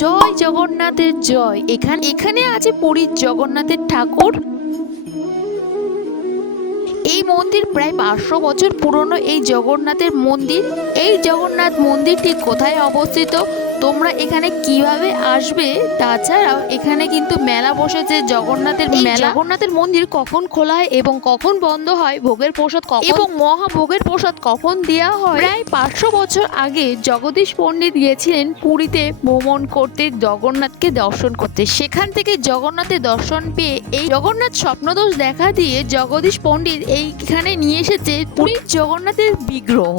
জয় জগন্নাথের জয়। এখানে আছে পুরীর জগন্নাথের ঠাকুর। এই মন্দির প্রায় 500 বছর পুরনো। এই জগন্নাথের মন্দির, এই জগন্নাথ মন্দিরটি কোথায় অবস্থিত, তোমরা এখানে কিভাবে আসবে, তাছাড়াও এখানে কিন্তু মেলা বসেছে, জগন্নাথের মেলা। জগন্নাথের মন্দির কখন খোলা হয় এবং কখন বন্ধ হয়, ভোগের প্রসাদ এবং মহাভোগের প্রসাদ কখন দেওয়া হয়। প্রায় 500 বছর আগে জগদীশ পণ্ডিত গিয়েছিলেন পুরীতে ভ্রমণ করতে, জগন্নাথকে দর্শন করতে। সেখান থেকে জগন্নাথের দর্শন পেয়ে এই জগন্নাথ স্বপ্নদোষ দেখা দিয়ে জগদীশ পণ্ডিত এইখানে নিয়ে এসেছে পুরীর জগন্নাথের বিগ্রহ।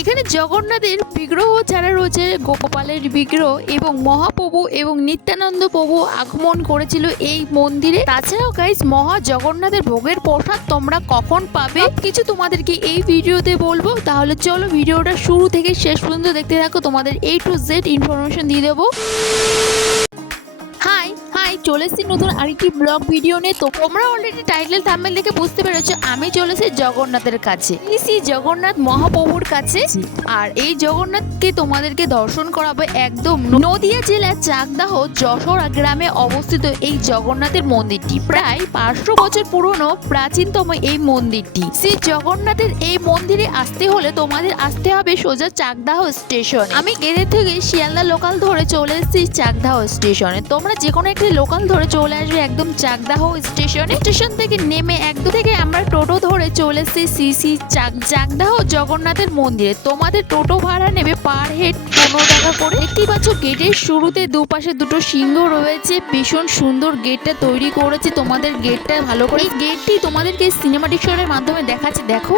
এখানে জগন্নাথের বিগ্রহ ছাড়া রয়েছে গোপালের বিগ্রহ এবং মহাপ্রভু এবং নিত্যানন্দ প্রভু আগমন করেছিল এই মন্দিরে। তাছাড়াও গাইস, মহা জগন্নাথের ভোগের প্রসাদ তোমরা কখন পাবে কিছু তোমাদেরকে এই ভিডিওতে বলবো। তাহলে চলো ভিডিওটা শুরু থেকে শেষ পর্যন্ত দেখতে থাকো, তোমাদের A to Z ইনফরমেশন দিয়ে দেবো। হাই চলে এসেছি নতুন আরেকটি ব্লগ ভিডিও নিয়ে। তো তোমরা অলরেডি টাইটেল থাম্বনেল দেখে বুঝতে পেরেছো আমি চলে এসেছি জগন্নাথের কাছে, শ্রী জগন্নাথ মহাপ্রভুর কাছে। আর এই জগন্নাথকে তোমাদেরকে দর্শন করাবো একদম নদিয়া জেলার চাকদাহ যশোর গ্রামে অবস্থিত এই জগন্নাথের মন্দিরটি। প্রায় 500 বছর পুরনো প্রাচীনতম এই মন্দিরটি। শ্রী জগন্নাথের এই মন্দিরে আসতে হলে তোমাদের আসতে হবে সোজা চাকদাহ স্টেশন। আমি এদের থেকে শিয়ালদা লোকাল ধরে চলে এসেছি চাকদাহ স্টেশনে। তোমরা যে কোনো একটি লোকাল ধরে চলে আসবে একদম চাকদাহ স্টেশনে। স্টেশন থেকে নেমে একদম থেকে আমরা টোটো ধরে চলে এসেছি চাকদাহ জগন্নাথের মন্দিরে। তোমাদের টোটো ভাড়া নেবে পার হেড 15 টাকা করে। দেখতেই পাচ্ছ গেটের শুরুতে দুপাশে দুটো সিংহ রয়েছে, ভীষণ সুন্দর গেটটা তৈরি করেছে। তোমাদের গেটটা ভালো করে, এই গেটটি তোমাদেরকে সিনেমাটিক শটের মাধ্যমে দেখাচ্ছে, দেখো।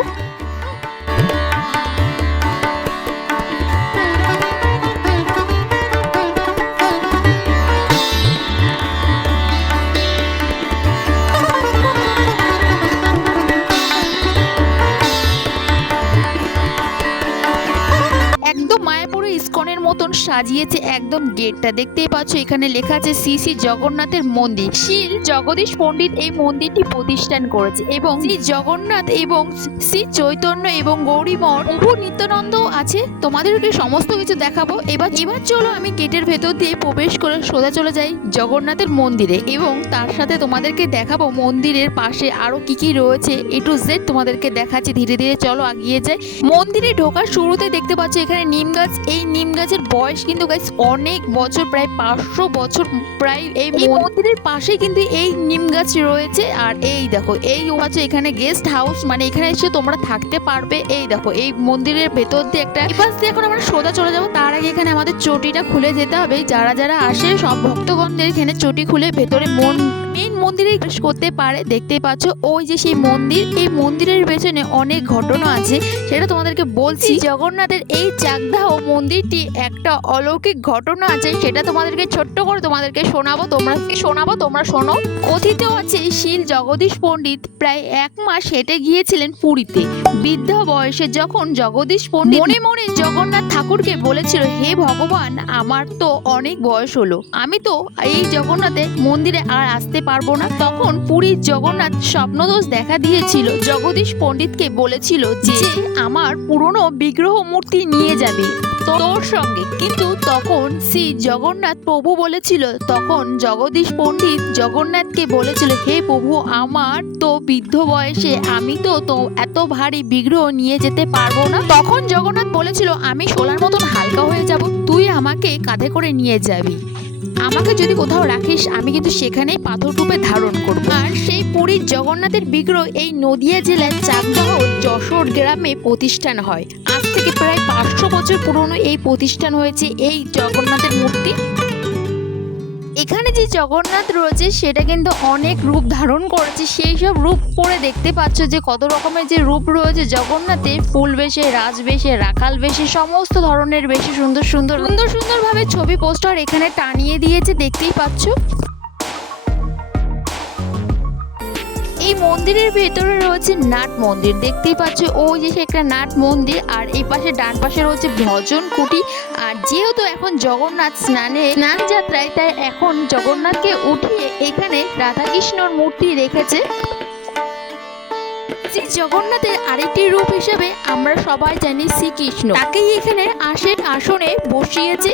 ইসকনের মতন সাজিয়েছে একদম গেটটা, দেখতেই পাচ্ছ। এখানে লেখা আছে শ্রী শ্রী জগন্নাথের মন্দির। শিল জগদীশ পণ্ডিত এই মন্দিরটি প্রতিষ্ঠান করেছে এবং শ্রী জগন্নাথ এবং শ্রী চৈতন্য এবং গৌরীমঠ প্রভু নিত্যানন্দ আছে। তোমাদেরকে সমস্ত কিছু দেখাবো। এবার চলো আমি গেটের ভেতর দিয়ে প্রবেশ করে সোজা চলে যাই জগন্নাথের মন্দিরে এবং তার সাথে তোমাদেরকে দেখাবো মন্দিরের পাশে আরো কি কি রয়েছে। A to Z তোমাদেরকে দেখাচ্ছি ধীরে ধীরে। চলো এগিয়ে যাই। মন্দিরে ঢোকার শুরুতে দেখতে পাচ্ছ এখানে নিম গাছ। এই নিম গাছের বয়স কিন্তু গাইস অনেক বছর, প্রায় 500 বছর প্রায়। এই মন্দিরের পাশে কিন্তু এই নিম গাছ রয়েছে। আর এই দেখো, এই হচ্ছে এখানে গেস্ট হাউস, মানে এখানে এসে তোমরা থাকতে পারবে। এই দেখো, এই মন্দিরের ভেতর দিয়ে একটা পাশ দিয়ে এখন আমরা সোজা চলে যাবো। তার আগে এখানে আমাদের চটিটা খুলে যেতে হবে। যারা যারা আসে সব ভক্তগণদের এখানে চটি খুলে ভেতরে মেন মন্দিরে প্রবেশ করতে পারে। দেখতে পাচ্ছ ওই যে সেই মন্দির, এই মন্দিরের পেছনে অনেক ঘটনা আছে, সেটা তোমাদেরকে বলছি। জগন্নাথের এই চাকদাহ মন্দিরটি একটা অলৌকিক ঘটনা আছে, সেটা তোমাদেরকে ছোট্ট করে তোমাদেরকে শোনাবো, তোমরা শোনো। কথিত আছে শিল জগদীশ পণ্ডিত প্রায় 1 মাস হেঁটে গিয়েছিলেন পুরীতে। বৃদ্ধা বয়সে যখন জগদীশ পণ্ডিত মনে মনে জগন্নাথ ঠাকুরকে বলেছিল, হে ভগবান, আমার তো অনেক বয়স হলো, আমি তো এই জগন্নাথের মন্দিরে আর আসতে পারবো না। তখন পুরীর জগন্নাথ স্বপ্নদোষ দেখা দিয়েছিল, জগদীশ পণ্ডিতকে বলেছিল যে আমার পুরনো বিগ্রহ মূর্তি নিয়ে যাবে তোর সঙ্গে। কিন্তু তখন শ্রী জগন্নাথ প্রভু বলেছিল, তখন জগদীশ পণ্ডিত জগন্নাথকে বলেছিল, হে প্রভু, আমার তো বৃদ্ধ বয়সে আমি তো এত ভারী বিগ্রহ নিয়ে যেতে পারবো না। তখন জগন্নাথ বলেছিল, আমি শোলার মতন হালকা হয়ে যাব, তুই আমাকে কাঁধে করে নিয়ে যাবি। আমাকে যদি কোথাও রাখিস আমি কিন্তু সেখানেই পাথর রূপে ধারণ করব। আর সেই পুরীর জগন্নাথের বিগ্রহ এই নদিয়া জেলার চাকদাহ যশোর গ্রামে প্রতিষ্ঠান হয়। আজ থেকে প্রায় 500 বছর পুরনো এই প্রতিষ্ঠান হয়েছে এই জগন্নাথের মূর্তি। এখানে যে জগন্নাথ রয়েছে সেটা কিন্তু অনেক রূপ ধারণ করেছে। সেই সব রূপ পরে দেখতে পাচ্ছ যে কত রকমের যে রূপ রয়েছে জগন্নাথের। ফুল বেশে, রাজ বেশে, রাখাল বেশে, সমস্ত ধরনের বেশি সুন্দর ভাবে ছবি পোস্টার এখানে টানিয়ে দিয়েছে, দেখতেই পাচ্ছ। এই মন্দিরের ভেতরে রয়েছে নাট মন্দির, দেখতেই পাচ্ছ ওই যে একটা নাট মন্দির। আর এই পাশে ডান পাশে রয়েছে ভজন কুটি। আর যেহেতু এখন জগন্নাথ স্নান যাত্রায়, তাই এখন জগন্নাথকে উঠিয়ে এখানে রাধাকৃষ্ণর মূর্তি রেখেছে। শ্রী জগন্নাথের আরেকটি রূপ হিসেবে আমরা সবাই জানি শ্রীকৃষ্ণ, তাকেই এখানে আসনে বসিয়েছে।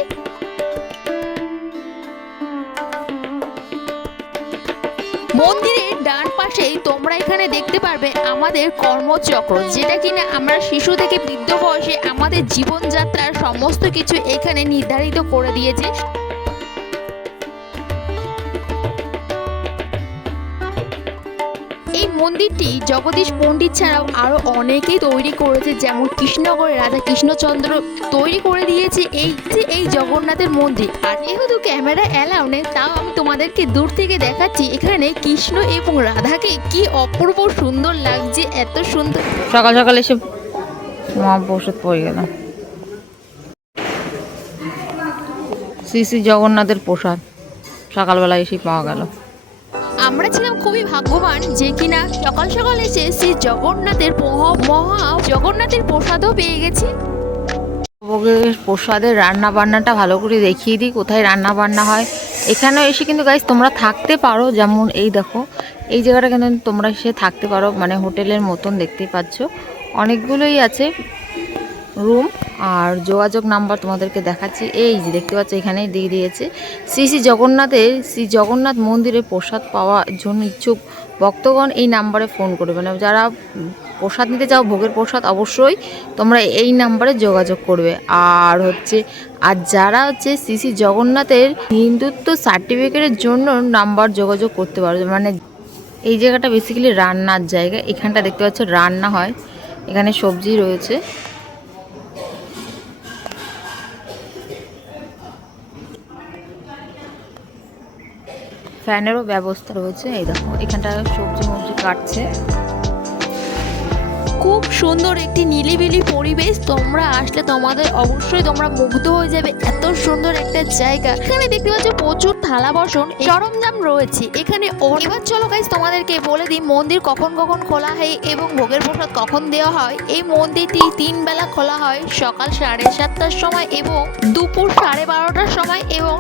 তোমরা এখানে দেখতে পারবে আমাদের কর্মচক্র, যেটা কিনা আমরা শিশু থেকে বৃদ্ধ বয়সে আমাদের জীবনযাত্রার সমস্ত কিছু এখানে নির্ধারিত করে দিয়েছে। এই মন্দিরটি জগদীশ পণ্ডিত ছাড়াও আরো অনেকেই তৈরি করেছে, যেমন কৃষ্ণনগরের রাজা কৃষ্ণচন্দ্র তৈরি করে দিয়েছে এই জগন্নাথের মন্দির। আর যেহেতু ক্যামেরা অ্যালাউ নেই, তাও আমি তোমাদেরকে দূর থেকে দেখাচ্ছি এখানে কৃষ্ণ এবং রাধাকে কি অপূর্ব সুন্দর লাগছে, এত সুন্দর। সকাল সকাল এসে মহাপ্রসাদ পড়ে গেলাম। শ্রী শ্রী জগন্নাথের প্রসাদ সকালবেলা এসেই পাওয়া গেল। আমরা ছিলাম খুবই ভাগ্যবান যে কিনা সকাল সকাল এসে শ্রী জগন্নাথের জগন্নাথের প্রসাদও পেয়ে গেছি। ভোগের প্রসাদের রান্না বান্নাটা ভালো করে দেখিয়ে দিই, কোথায় রান্না বান্না হয়। এখানেও এসে কিন্তু গাইস তোমরা থাকতে পারো, যেমন এই দেখো এই জায়গাটা কিন্তু তোমরা এসে থাকতে পারো, মানে হোটেলের মতন দেখতেই পাচ্ছ। অনেকগুলোই আছে রুম, আর যোগাযোগ নাম্বার তোমাদেরকে দেখাচ্ছি। এই যে দেখতে পাচ্ছ এখানেই দিয়ে দিয়েছে। শ্রী শ্রী জগন্নাথ মন্দিরে প্রসাদ পাওয়ার জন্য ইচ্ছুক ভক্তগণ এই নাম্বারে ফোন করবে। মানে যারা প্রসাদ নিতে চাও, ভোগের প্রসাদ, অবশ্যই তোমরা এই নাম্বারে যোগাযোগ করবে। আর যারা হচ্ছে শ্রী শ্রী জগন্নাথের হিন্দুত্ব সার্টিফিকেটের জন্য নাম্বার যোগাযোগ করতে পারো। মানে এই জায়গাটা বেসিক্যালি রান্নার জায়গা। এখানটা দেখতে পাচ্ছ রান্না হয়, এখানে সবজি রয়েছে। ফ্যানেরও ব্যবস্থা রয়েছে। এই দেখো এখানটা সবজি মবজি কাটছে। খুব সুন্দর একটি নিরিবিলি পরিবেশ, তোমরা আসলে তোমাদের অবশ্যই তোমরা মুগ্ধ হয়ে যাবে, এত সুন্দর একটা জায়গা। এখানে দেখতে পাচ্ছ প্রচুর থালা বাসন সরঞ্জাম রয়েছে এখানে। এবার চলো গাইস তোমাদেরকে বলে দিই মন্দির কখন কখন খোলা হয় এবং ভোগের প্রসাদ কখন দেওয়া হয়। এই মন্দিরটি 3 বেলা খোলা হয়, সকাল 7:30টার সময় এবং দুপুর 12:30টার সময় এবং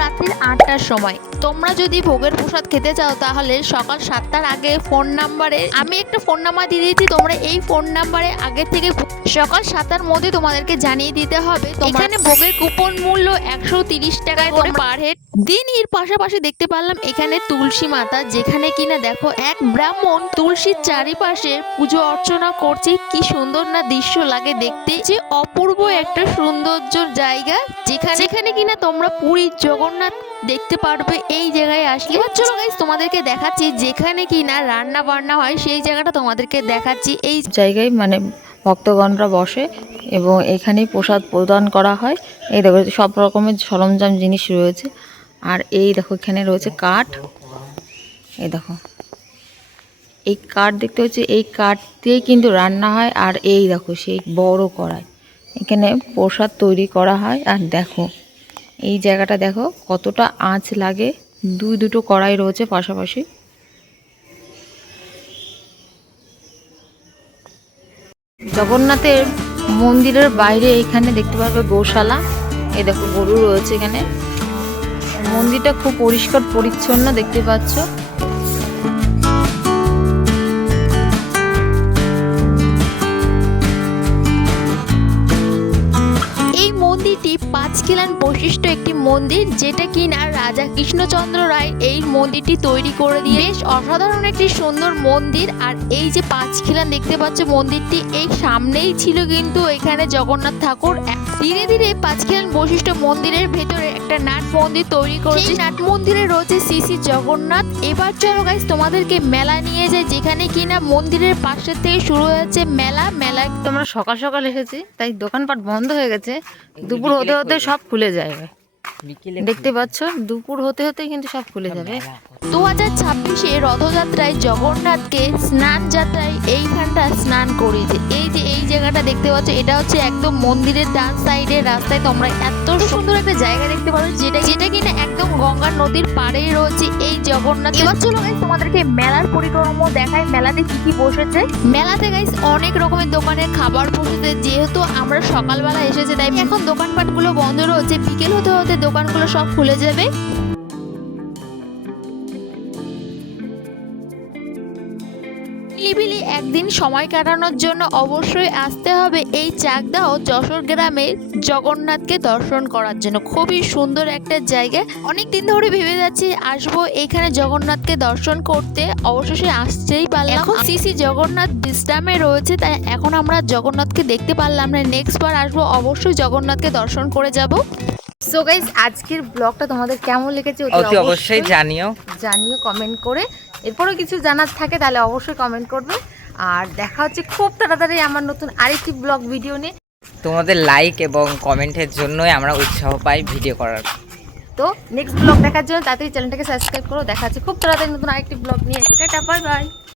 রাত্রির 8টার সময়। তোমরা যদি ভোগের প্রসাদ খেতে চাও তাহলে সকাল 7টার আগে ফোন নাম্বারে, আমি একটা ফোন নাম্বার দিয়ে দিয়েছি, তোমরা এই ফোন নাম্বারে আগে থেকে সকাল 7টার মধ্যে তোমাদেরকে জানিয়ে দিতে হবে। এখানে ভোগের কুপন মূল্য 130 টাকায় করে পার হেড দিন। এর পাশাপাশি দেখতে পারলাম এখানে তুলসী মাতা, যেখানে কিনা দেখো এক ব্রাহ্মণ তুলসীর চারিপাশে পুজো অর্চনা করছে। কি সুন্দর না দৃশ্য লাগে দেখতে, যে অপূর্ব একটা সৌন্দর্য জায়গা, যেখানে কিনা তোমরা পুরীর জগন্নাথ দেখতে পারবে এই জায়গায় আসলে। এবার চলো গাইস তোমাদেরকে দেখাচ্ছি যেখানে কিনা রান্না বান্না হয়, সেই জায়গাটা তোমাদেরকে দেখাচ্ছি। এই জায়গায় মানে ভক্তগণরা বসে এবং এখানেই প্রসাদ প্রদান করা হয়। এই দেখো সব রকমের সরঞ্জাম জিনিস রয়েছে। আর এই দেখো এখানে রয়েছে কাঠ। এই দেখো এই কাঠ দেখতে হচ্ছে, এই কাঠ দিয়েই কিন্তু রান্না হয়। আর এই দেখো সেই বড় কড়াই, এখানে প্রসাদ তৈরি করা হয়। আর দেখো এই জায়গাটা দেখো কতটা আঁচ লাগে, দুটো কড়াই রয়েছে পাশাপাশি। জগন্নাথের মন্দিরের বাইরে এখানে দেখতে পাবে গোশালা। এই দেখো গরু রয়েছে এখানে। মন্দিরটা খুব পরিষ্কার পরিচ্ছন্ন দেখতে পাচ্ছ। মন্দিরটি 5 খিলান বৈশিষ্ট্য একটি মন্দির, যেটা কিনা রাজা কৃষ্ণচন্দ্র রায় এই মন্দিরটি তৈরি করে দিয়ে বেশ অসাধারণ একটি সুন্দর মন্দির। আর এই যে 5 খিলান দেখতে পাচ্ছ মন্দিরটি, এই সামনেই ছিল কিন্তু এখানে জগন্নাথ ঠাকুর। ধীরে ধীরে 5 খিলান বৈশিষ্ট্য মন্দিরের ভেতরে একটা নাট মন্দির তৈরি করেছে। নাট মন্দিরে রয়েছে শ্রী শ্রী জগন্নাথ। এবার চলো গাইস তোমাদেরকে মেলা নিয়ে যায়, যেখানে কিনা মন্দিরের পাশের থেকে শুরু হয়েছে মেলা। তোমরা সকাল সকাল এসেছি তাই দোকানপাট বন্ধ হয়ে গেছে, দুপুর হতে হতে সব খুলে যাবে। দেখতে পাচ্ছ দুপুর হতে হতে কিন্তু সব খুলে যাবে। 2026 রথযাত্রায় জগন্নাথকে স্নান যাত্রায় এইখানটা স্নান করিয়েছে। এই যে এই জায়গাটা দেখতে পাচ্ছ, এটা হচ্ছে একদম মন্দিরের ডান সাইডে রাস্তায় তোমরা এত সুন্দর একটা জায়গা দেখতে পাচ্ছ, যেটা কিনা একদম গঙ্গা নদীর পাড়েই রয়েছে এই জগন্নাথ। এবার চলো গাইস তোমাদেরকে মেলার পরিক্রমা দেখায়, মেলাতে কি কি বসেছে। মেলাতে গাইস অনেক রকমের দোকানের খাবার বসেছে। যেহেতু আমরা সকালবেলা এসেছি তাই এখন দোকানপাটগুলো বন্ধ রয়েছে, বিকেল হতে হতে দোকানগুলো সব খুলে যাবে। নিরিবিলি একদিন সময় কাটানোর জন্য অবশ্যই আসতে হবে এই চাকদাহ যশোর গ্রামে জগন্নাথকে দর্শন করার জন্য। খুবই সুন্দর একটা জায়গা, অনেক দিন ধরে ভেবে যাচ্ছি আসবো এখানে জগন্নাথকে দর্শন করতে, অবশেষে আসতেই পারলাম। এখন শ্রী জগন্নাথ বিশ্রামে রয়েছে, তাই এখন আমরা জগন্নাথকে দেখতে পারলাম না। নেক্সট বার আসবো অবশ্যই জগন্নাথকে দর্শন করে যাব। সো গাইস, আজকের ব্লগটা তোমাদের কেমন লেগেছে অতি অবশ্যই জানিও কমেন্ট করে। এরপরও কিছু জানার থাকে তাহলে অবশ্যই কমেন্ট করবে। আর দেখা হচ্ছে খুব তাড়াতাড়ি আমার নতুন আরেকটি ব্লগ ভিডিও নিয়ে। তোমাদের লাইক এবং কমেন্টের জন্যই আমরা উৎসাহ পাই ভিডিও করার। তো নেক্সট ব্লগ দেখার জন্য তাড়াতাড়ি চ্যানেলটাকে সাবস্ক্রাইব করো। দেখা হচ্ছে খুব তাড়াতাড়ি নতুন আরেকটি ব্লগ নিয়ে। Tata, bye bye.